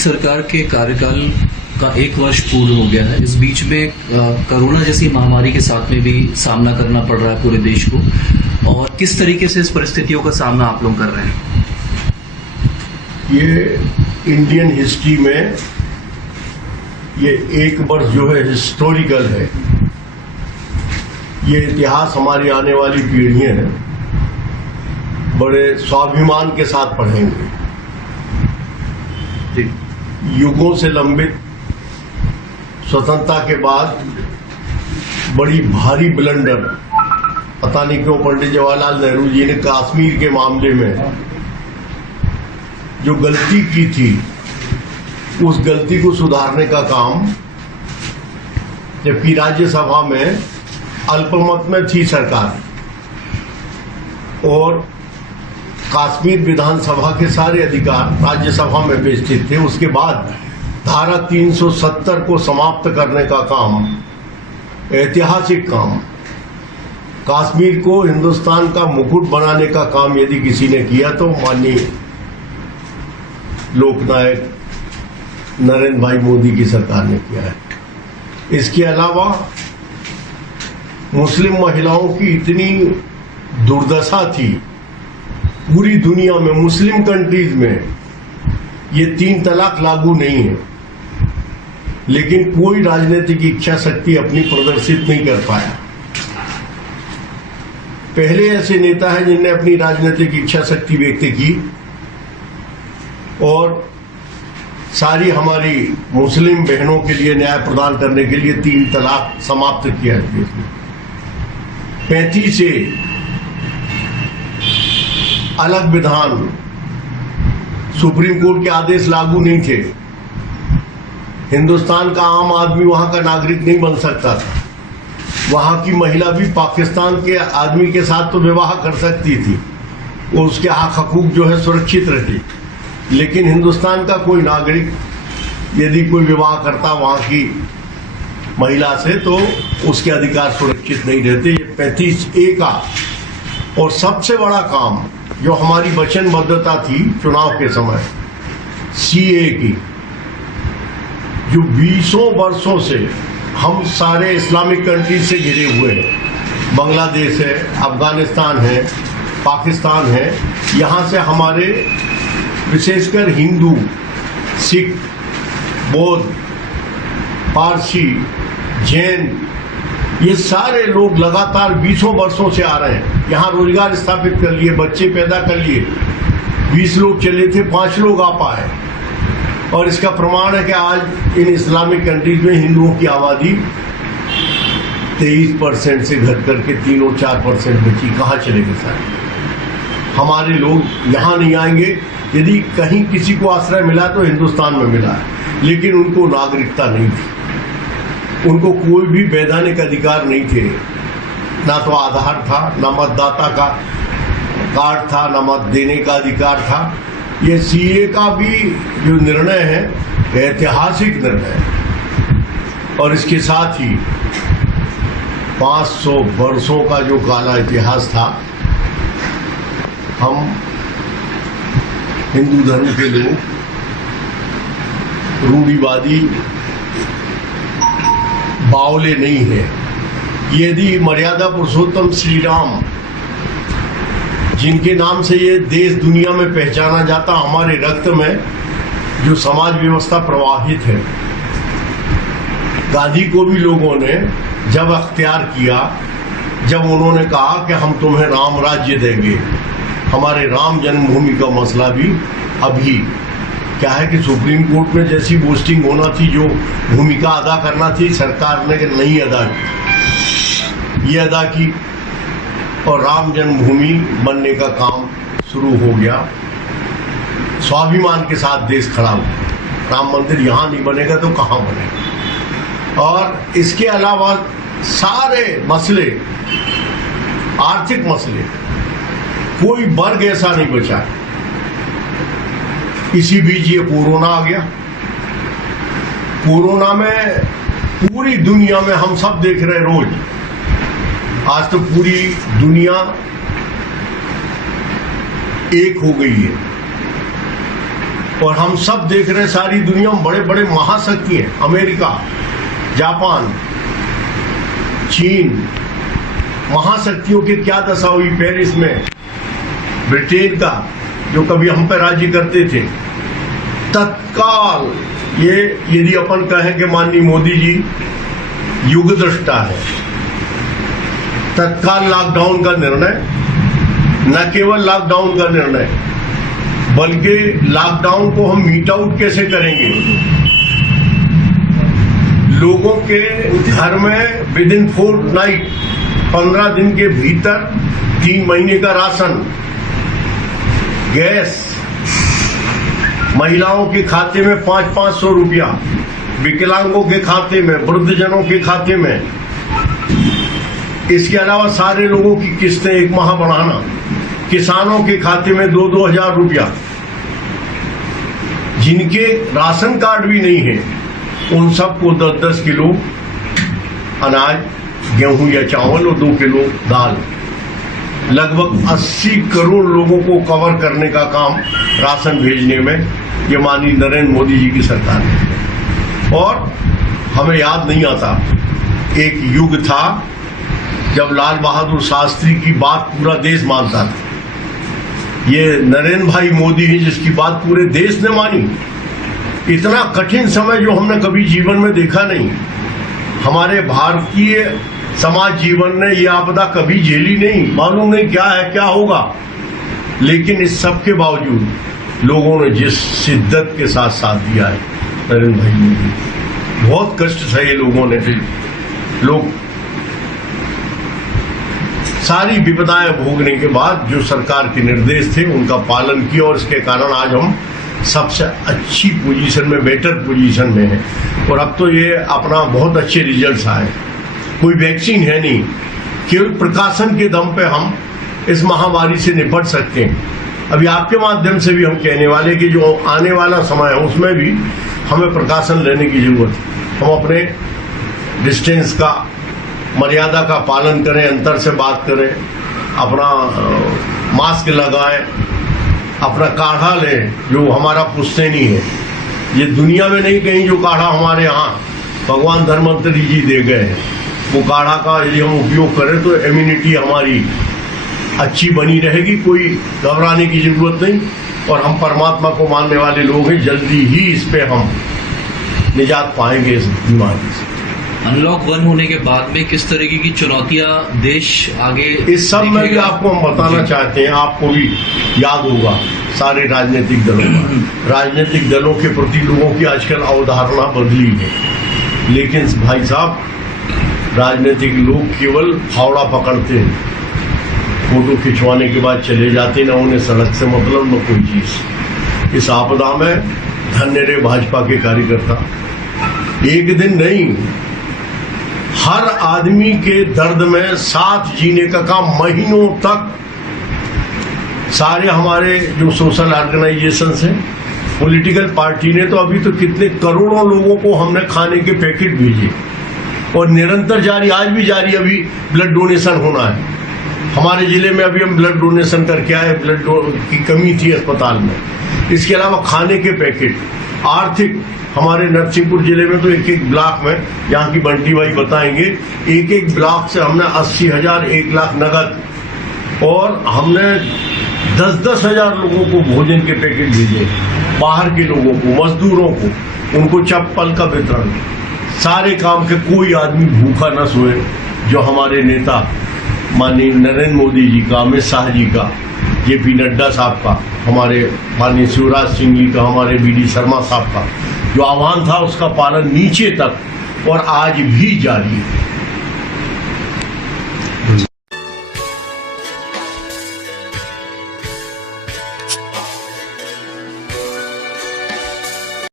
सरकार के कार्यकाल का 1 वर्ष पूर्ण हो गया है। इस बीच में कोरोना जैसी महामारी के साथ में भी सामना करना पड़ रहा है पूरे देश को, और किस तरीके से इस परिस्थितियों का सामना आप लोग कर रहे हैं? ये इंडियन हिस्ट्री में ये 1 वर्ष जो है हिस्टोरिकल है। ये इतिहास हमारी आने वाली पीढ़ियां बड़े स्वाभिमान के साथ पढ़ेंगे। युगों से लंबित स्वतंत्रता के बाद बड़ी भारी ब्लंडर, पता नहीं क्यों पंडित जवाहरलाल नेहरू जी ने कश्मीर के मामले में जो गलती की थी, उस गलती को सुधारने का काम, जबकि राज्यसभा में अल्पमत में थी सरकार और कश्मीर विधानसभा के सारे अधिकार राज्यसभा में विस्तृत थे, उसके बाद धारा 370 को समाप्त करने का काम, ऐतिहासिक काम, कश्मीर को हिंदुस्तान का मुकुट बनाने का काम यदि किसी ने किया तो माननीय लोकनायक नरेंद्र भाई मोदी की सरकार ने किया है। इसके अलावा मुस्लिम महिलाओं की इतनी दुर्दशा थी पूरी दुनिया में, मुस्लिम कंट्रीज में ये 3 तलाक लागू नहीं है, लेकिन कोई राजनीतिक इच्छा शक्ति अपनी प्रदर्शित नहीं कर पाया। पहले ऐसे नेता हैं जिनने अपनी राजनीतिक इच्छा शक्ति व्यक्त की और सारी हमारी मुस्लिम बहनों के लिए न्याय प्रदान करने के लिए 3 तलाक समाप्त किया है। 35 से अलग विधान, सुप्रीम कोर्ट के आदेश लागू नहीं थे। हिंदुस्तान का आम आदमी वहां का नागरिक नहीं बन सकता था। वहां की महिला भी पाकिस्तान के आदमी के साथ तो विवाह कर सकती थी और उसके हकूक जो है सुरक्षित रहती, लेकिन हिंदुस्तान का कोई नागरिक यदि कोई विवाह करता वहां की महिला से तो उसके अधिकार सुरक्षित नहीं रहते। ये 35A का और सबसे बड़ा काम जो हमारी वचनबद्धता थी चुनाव के समय, CA की, जो 20 वर्षों से हम सारे इस्लामिक कंट्रीज से घिरे हुए हैं, बांग्लादेश है, अफगानिस्तान है, पाकिस्तान है, यहाँ से हमारे विशेषकर हिंदू, सिख, बौद्ध, पारसी, जैन, ये सारे लोग लगातार 20 वर्षों से आ रहे हैं। यहाँ रोजगार स्थापित कर लिए, बच्चे पैदा कर लिए। 20 लोग चले थे, 5 लोग आ पाए, और इसका प्रमाण है कि आज इन इस्लामिक कंट्रीज में हिंदुओं की आबादी 23% से घट करके 3-4% बची। कहाँ चले गए सारे? हमारे लोग यहाँ नहीं आएंगे। यदि कहीं किसी को आश्रय मिला तो हिंदुस्तान में मिला है, लेकिन उनको नागरिकता नहीं थी, उनको कोई भी वैधानिक अधिकार नहीं थे। ना तो आधार था, ना मतदाता का कार्ड था, ना मत देने का अधिकार था। ये CA का भी जो निर्णय है ऐतिहासिक निर्णय है, और इसके साथ ही 500 वर्षों का जो काला इतिहास था, हम हिंदू धर्म के लोग रूढ़िवादी बावले नहीं है। यदि मर्यादा पुरुषोत्तम श्री राम, जिनके नाम से ये देश दुनिया में पहचाना जाता, हमारे रक्त में जो समाज व्यवस्था प्रवाहित है, गांधी को भी लोगों ने जब अख्तियार किया, जब उन्होंने कहा कि हम तुम्हें राम राज्य देंगे, हमारे राम जन्मभूमि का मसला भी अभी क्या है कि सुप्रीम कोर्ट में जैसी पोस्टिंग होना थी, जो भूमिका अदा करना थी, सरकार ने नहीं अदा की, ये अदा की और राम जन्मभूमि बनने का काम शुरू हो गया। स्वाभिमान के साथ देश खड़ा हुआ। राम मंदिर यहाँ नहीं बनेगा तो कहाँ बनेगा? और इसके अलावा सारे मसले, आर्थिक मसले, कोई वर्ग ऐसा नहीं बचा। इसी बीच ये कोरोना आ गया। कोरोना में पूरी दुनिया में हम सब देख रहे रोज, आज तो पूरी दुनिया एक हो गई है। और हम सब देख रहे हैं सारी दुनिया में बड़े बड़े महाशक्ति हैं, अमेरिका, जापान, चीन, महाशक्तियों की क्या दशा हुई पेरिस में, ब्रिटेन का जो कभी हम पे राज्य करते थे, तत्काल ये यदि अपन कहें कि माननीय मोदी जी युग दृष्टा है, तत्काल लॉकडाउन का निर्णय, न केवल लॉकडाउन का निर्णय बल्कि लॉकडाउन को हम मीट आउट कैसे करेंगे, लोगों के घर में विद इन फोर्टनाइट 15 दिन के भीतर 3 महीने का राशन, गैस, महिलाओं के खाते में 500-500 रुपया, विकलांगों के खाते में, वृद्धजनों के खाते में, इसके अलावा सारे लोगों की किस्तें 1 माह बढ़ाना, किसानों के खाते में 2-2 हजार रुपया, जिनके राशन कार्ड भी नहीं है उन सबको 10-10 किलो अनाज, गेहूं या चावल और 2 किलो दाल, लगभग 80 करोड़ लोगों को कवर करने का काम राशन भेजने में ये माननीय नरेंद्र मोदी जी की सरकार है। और हमें याद नहीं आता, एक युग था जब लाल बहादुर शास्त्री की बात पूरा देश मानता था। ये नरेंद्र भाई मोदी है जिसकी बात पूरे देश ने मानी। इतना कठिन समय जो हमने कभी जीवन में देखा नहीं, हमारे भारतीय समाज जीवन ने यह आपदा कभी झेली नहीं, मालूम नहीं क्या है क्या होगा, लेकिन इस सब के बावजूद लोगों ने जिस शिद्दत के साथ साथ दिया है नरेंद्र भाई मोदी, बहुत कष्ट सहे लोगों ने। लोग सारी विपदाएं भोगने के बाद जो सरकार के निर्देश थे उनका पालन किया और इसके कारण आज हम सबसे अच्छी पोजीशन में, बेटर पोजीशन में है। और अब तो ये अपना बहुत अच्छे रिजल्ट्स आए। कोई वैक्सीन है नहीं, केवल प्रकाशन के दम पे हम इस महामारी से निपट सकते हैं। अभी आपके माध्यम से भी हम कहने वाले कि जो आने वाला समय है उसमें भी हमें प्रकाशन लेने की जरूरत है। हम अपने डिस्टेंस का, मर्यादा का पालन करें, अंतर से बात करें, अपना मास्क लगाएं, अपना काढ़ा लें जो हमारा पुश्तैनी है। ये दुनिया में नहीं कहीं जो काढ़ा हमारे यहाँ भगवान धन्वंतरी जी दे गए हैं, वो काढ़ा का यदि हम उपयोग करें तो इम्यूनिटी हमारी अच्छी बनी रहेगी, कोई घबराने की जरूरत नहीं। और हम परमात्मा को मानने वाले लोग हैं, जल्दी ही इस पे हम निजात पाएंगे इस बीमारी से। अनलॉक 1 होने के बाद में किस तरीके की चुनौतियां देश आगे इस सब में भी आपको हम बताना चाहते हैं, आपको भी याद होगा सारे राजनीतिक दलों का, राजनीतिक दलों के प्रति लोगों की आजकल अवधारणा बदली है। लेकिन भाई साहब, राजनीतिक लोग केवल फावड़ा पकड़ते हैं, फोटो खिंचवाने के बाद चले जाते, ना उन्हें सड़क से मतलब न कोई चीज। इस आपदा में धन्य रे भाजपा के कार्यकर्ता, एक दिन नहीं, हर आदमी के दर्द में साथ जीने का काम महीनों तक सारे हमारे जो सोशल ऑर्गेनाइजेशंस हैं, पॉलिटिकल पार्टी ने तो अभी तो कितने करोड़ों लोगों को हमने खाने के पैकेट भेजे और निरंतर जारी, आज भी जारी। अभी ब्लड डोनेशन होना है हमारे जिले में, अभी हम ब्लड डोनेशन करके आए, ब्लड की कमी थी अस्पताल में। इसके अलावा खाने के पैकेट, आर्थिक, हमारे नरसिंहपुर जिले में तो एक ब्लॉक में, यहाँ की बंटी भाई बताएंगे, एक ब्लॉक से हमने 80,000, 1 लाख नगद और हमने 10-10 हजार लोगों को भोजन के पैकेट भेजे, बाहर के लोगों को, मजदूरों को, उनको चप्पल का वितरण, सारे काम के, कोई आदमी भूखा न सोए। जो हमारे नेता माननीय नरेंद्र मोदी जी का, अमित शाह जी का, JP नड्डा साहब का, हमारे माननीय शिवराज सिंह जी का, हमारे BD शर्मा साहब का जो आह्वान था उसका पालन नीचे तक और आज भी जारी है।